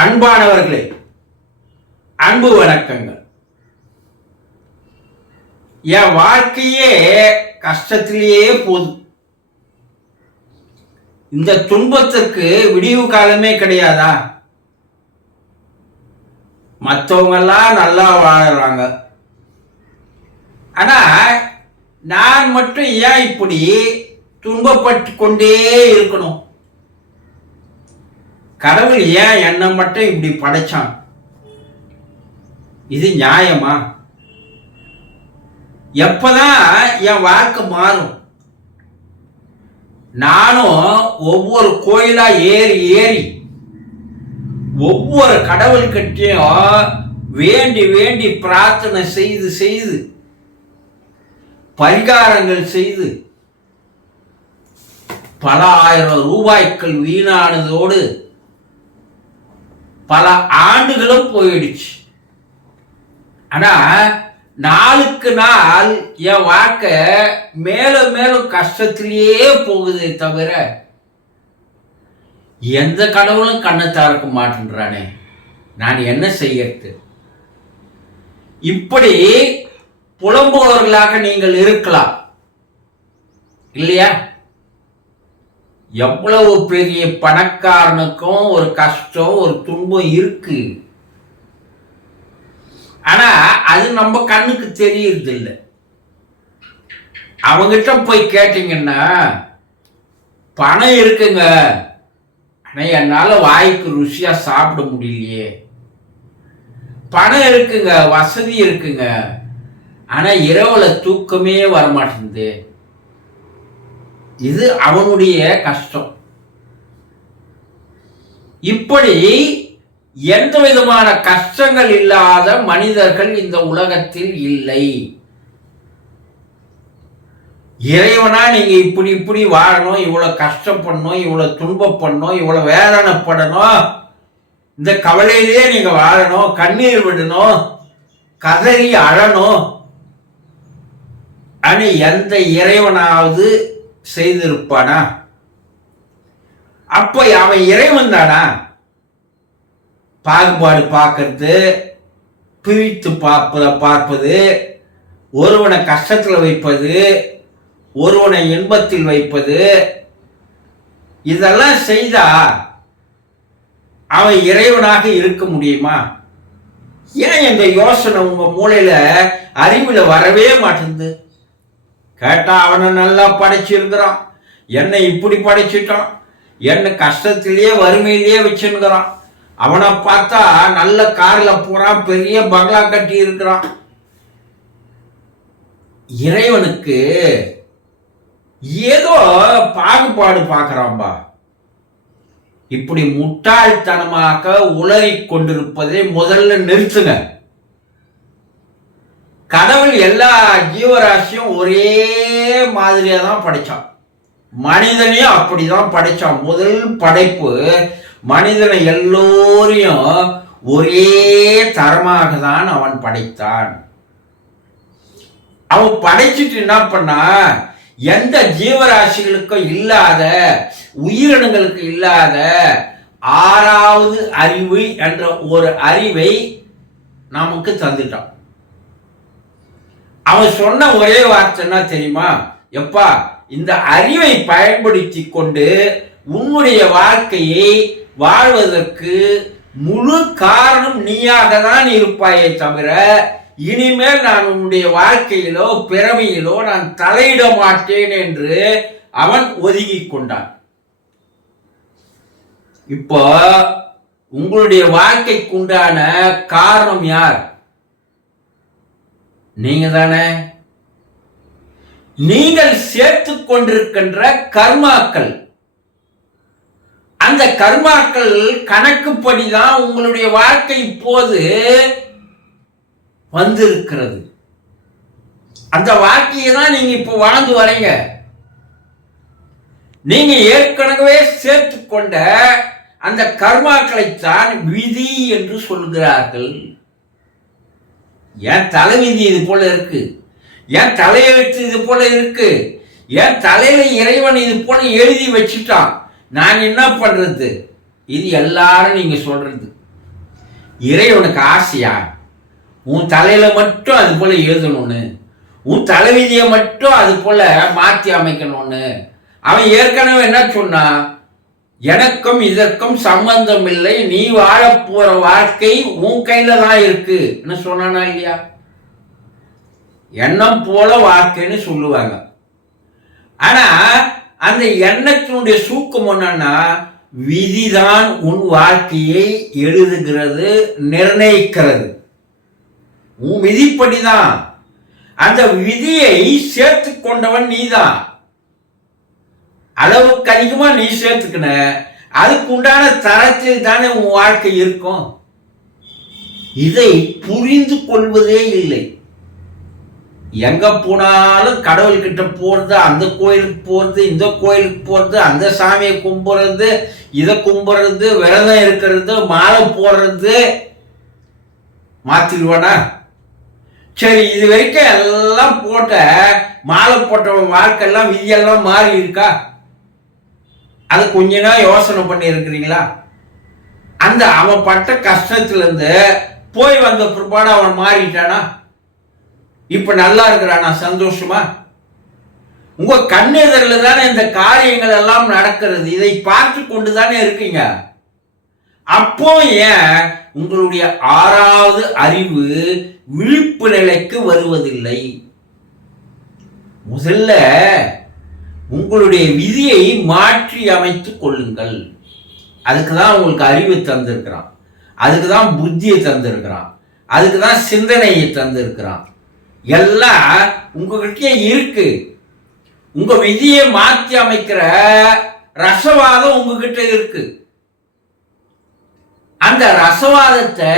அன்பானவர்களே, அன்பு வணக்கங்கள். என் வாழ்க்கையே கஷ்டத்திலேயே போகுது. இந்த துன்பத்திற்கு விடிவு காலமே கிடையாதா? மற்றவங்க எல்லாம் நல்லா வாழறாங்க, ஆனா நான் மட்டும் ஏன் இப்படி துன்பப்பட்டு கொண்டே இருக்கணும்? கடவுள் ஏன் என்னை மட்டும் இப்படி படைச்சான்? இது நியாயமா? எப்பதான் என் வாழ்க்கை மாறும்? நானும் ஒவ்வொரு கோயிலா ஏறி ஏறி ஒவ்வொரு கடவுள்கிட்டையும் வேண்டி வேண்டி பிரார்த்தனை செய்து செய்து பரிகாரங்கள் செய்து பல ஆயிரம் ரூபாய்கள் வீணானதோடு பல ஆண்டுகளும் போயிடுச்சு. ஆனா நாளுக்கு நாள் என் வாழ்க்கை மேலும் மேலும் கஷ்டத்திலேயே போகுதே தவிர எந்த கடவுளும் கண்ணை திறக்க மாட்டேன்றானே. நான் என்ன செய்யறது? இப்படி புலம்புபவர்களாக நீங்கள் இருக்கலாம் இல்லையா? எவ்வளவு பெரிய பணக்காரனுக்கும் ஒரு கஷ்டம், ஒரு துன்பம் இருக்கு. ஆனா அது நம்ம கண்ணுக்கு தெரியறது இல்லை. அவங்கிட்ட போய் கேட்டீங்கன்னா, பணம் இருக்குங்க, ஆனா என்னால வாய்க்கு ருசியா சாப்பிட முடியலையே. பணம் இருக்குங்க, வசதி இருக்குங்க, ஆனா இரவுல தூக்கமே வரமாட்டேங்குது. இது அவனுடைய கஷ்டம். இப்படி எந்த விதமான கஷ்டங்கள் இல்லாத மனிதர்கள் இந்த உலகத்தில் இல்லை. இறைவனா நீங்க இப்படி இப்படி வாழணும், இவ்வளவு கஷ்டப்படணும், இவ்வளவு துன்பப்படணும், இவ்வளவு வேதனைப்படணும், இந்த கவலையிலேயே நீங்க வாழணும், கண்ணீர் விடணும், கதறி அழணும் அனு எந்த இறைவனாவது செய்திருப்பானா? அப்ப அவன் இறைவன் தானா? பாகுபாடு பார்க்கறது, பிரித்து பார்ப்பது, ஒருவனை கஷ்டத்தில் வைப்பது, ஒருவனை இன்பத்தில் வைப்பது, இதெல்லாம் செய்தா அவன் இறைவனாக இருக்க முடியுமா? ஏன் இந்த யோசனை உங்க மூளையில அறிவுல வரவே மாட்டேங்குது? கேட்டா அவனை நல்லா படைச்சிருக்கிறான், என்னை இப்படி படைச்சிட்டான், என்னை கஷ்டத்திலேயே வறுமையிலேயே வச்சுருக்கிறான். அவனை பார்த்தா நல்ல கார்ல போறான், பெரிய பங்களா கட்டி இருக்கிறான். இறைவனுக்கு ஏதோ பாகுபாடு பார்க்கறான்பா. இப்படி முட்டாள்தனமாக உளறி கொண்டிருப்பதை முதல்ல நிறுத்துங்க. கடவுள் எல்லா ஜீவராசியும் ஒரே மாதிரியா தான் படைச்சான். மனிதனையும் அப்படிதான் படைச்சான். முதல் படைப்பு மனிதனை எல்லோரையும் ஒரே தரமாக தான் அவன் படைத்தான். அவன் படைச்சிட்டு என்ன பண்ணா, எந்த ஜீவராசிகளுக்கும் இல்லாத, உயிரினங்களுக்கு இல்லாத ஆறாவது அறிவு என்ற ஒரு அறிவை நமக்கு தந்துட்டான். அவன் சொன்ன ஒரே வார்த்தைன்னா தெரியுமா? எப்பா, இந்த அறிவை பயன்படுத்தி கொண்டு உன்னுடைய வாழ்க்கையை வாழ்வதற்கு முழு காரணம் நீயாக தான் இருப்பாயே தவிர இனிமேல் நான் உன்னுடைய வாழ்க்கையிலோ பிறவியிலோ நான் தலையிட மாட்டேன் என்று அவன் ஒதுங்கி கொண்டான். இப்போ உங்களுடைய வாழ்க்கைக்கு உண்டான காரணம் யார்? நீங்க தானே. நீங்கள் சேர்த்து கொண்டிருக்கின்ற கர்மாக்கள், அந்த கர்மாக்கள் கணக்குப்படிதான் உங்களுடைய வாழ்க்கை இப்போது வந்திருக்கிறது. அந்த வாழ்க்கையை தான் நீங்க இப்போ வாழ்ந்து வரீங்க. நீங்க ஏற்கனவே சேர்த்து கொண்ட அந்த கர்மாக்களைத்தான் விதி என்று சொல்கிறார்கள். என் தலைவிதி இது போல இருக்கு, என் தலையெழுத்து இது போல இருக்கு, என் தலையில இறைவன் இது போல எழுதி வச்சுட்டான், நான் என்ன பண்றது? இது எல்லாரும் நீங்க சொல்றது. இறைவனுக்கு ஆசையா உன் தலையில மட்டும் அது போல எழுதணும்னு, உன் தலைவிதியை மட்டும் அது போல மாற்றி அமைக்கணும்னு? அவன் ஏற்கனவே என்ன சொன்னா, எனக்கும் இதற்கும் சம்பந்தம் இல்லை, நீ வாழ போற வாழ்க்கை உன் கையில தான் இருக்கு சொன்னானா இல்லையா? எண்ணம் போல வாழ்க்கைன்னு சொல்லுவாங்க. ஆனா அந்த எண்ணத்தினுடைய சூக்கம் என்னன்னா, விதிதான் உன் வாழ்க்கையை எழுதுகிறது, நிர்ணயிக்கிறது. உன் விதிப்படிதான். அந்த விதியை சேர்த்து கொண்டவன் நீதான். அளவுக்கு அதிகமா நீ சேர்த்துக்கின, அதுக்கு உண்டான தரத்தில் தானே உன் வாழ்க்கை இருக்கும். இதை புரிந்து கொள்வதே இல்லை. எங்க போனாலும் கடவுள் கிட்ட போறது, அந்த கோயிலுக்கு போறது, இந்த கோயிலுக்கு போறது, அந்த சாமியை கும்பிடுறது, இதை கும்பிடுறது, விரதம் இருக்கிறது, மாலை போடுறது. மாத்திடுவானா? சரி, இது வரைக்கும் எல்லாம் போட்ட மாலை போட்ட வாழ்க்கையெல்லாம் விதியெல்லாம் மாறி இருக்கா? அது கொஞ்ச நாள் யோசனை பண்ணி இருக்கிறீங்களா? அந்த அவன் பட்ட கஷ்டத்துல இருந்து போய் வந்த பிற்பாடு அவன் மாறிட்டானா? இப்ப நல்லா இருக்கிறானா? சந்தோஷமா? உங்க கண்ணெதிரில் தானே இந்த காரியங்கள் எல்லாம் நடக்கிறது. இதை பார்த்து கொண்டு தானே இருக்கீங்க. அப்போ ஏன் உங்களுடைய 6வது அறிவு விழிப்பு நிலைக்கு வருவதில்லை? முதல்ல உங்களுடைய விதியை மாற்றி அமைத்துக் கொள்ளுங்கள். அதுக்கு தான் உங்களுக்கு அறிவு தந்திருக்கிறான், அதுக்கு தான் புத்தியை தந்திருக்கிறான், அதுக்கு தான் சிந்தனையை தந்திருக்கிறான். எல்லாம் உங்ககிட்ட இருக்கு. உங்க விதியை மாற்றி அமைக்கிற ரசவாதம் உங்ககிட்ட இருக்கு. அந்த ரசவாதத்தை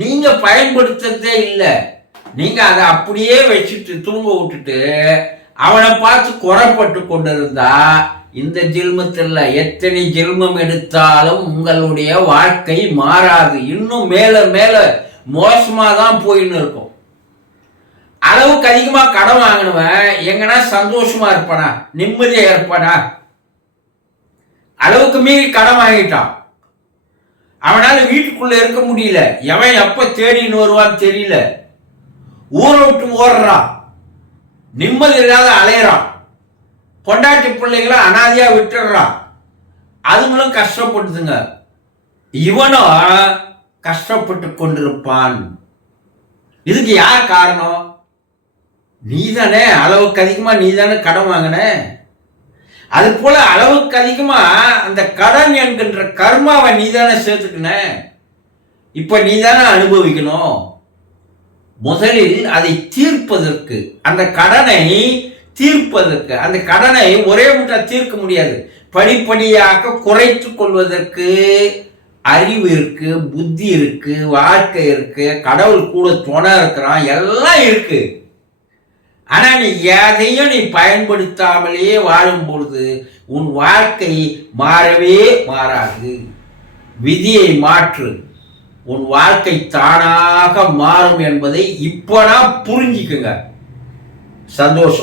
நீங்க பயன்படுத்துறதே இல்லை. நீங்க அதை அப்படியே வச்சுட்டு தூங்க விட்டுட்டு அவனை பார்த்து குறைப்பட்டு கொண்டிருந்தா இந்த ஜென்மத்தில் எத்தனை ஜென்மம் எடுத்தாலும் உங்களுடைய வாழ்க்கை மாறாது. இன்னும் மேல மேல மோசமா தான் போயின்னு இருக்கும். அளவுக்கு அதிகமா கடன் வாங்கினவன் எங்கன்னா சந்தோஷமா இருப்பானா? நிம்மதியா இருப்பானா? அளவுக்கு மீறி கடன் வாங்கிட்டான். அவனால வீட்டுக்குள்ள இருக்க முடியல. எவன் எப்ப தேடின்னு வருவான்னு தெரியல. ஊரை விட்டு ஓடுறான், நிம்மதி இல்லாத அலையிறான், பொண்டாட்டி பிள்ளைகளை அனாதையா விட்டுடுறான். அதுங்களும் கஷ்டப்படுதுங்க. இவனும் கஷ்டப்பட்டு கொண்டிருப்பான். இதுக்கு யார் காரணம்? நீதானே. அளவுக்கு அதிகமா நீதானே கடன் வாங்கின. அது போல அளவுக்கு அதிகமா அந்த கடன் என்கின்ற கர்மாவை நீதானே சேர்த்துக்கின. இப்ப நீதானே அனுபவிக்கணும். முதலில் அதை தீர்ப்பதற்கு, அந்த கடனை தீர்ப்பதற்கு, அந்த கடனை ஒரே முறை தீர்க்க முடியாது. படிப்படியாக குறைத்து கொள்வதற்கு அறிவு இருக்கு, புத்தி இருக்கு, வாழ்க்கை இருக்கு, கடவுள் கூட துணை இருக்கிறான், எல்லாம் இருக்கு. ஆனா நீ எதையும் நீ பயன்படுத்தாமலேயே வாழும் பொழுது உன் வாழ்க்கை மாறவே மாறாது. விதியை மாற்று, உன் வாழ்க்கை தானாக மாறும் என்பதை இப்ப நான் புரிஞ்சுக்குங்க. சந்தோஷம்.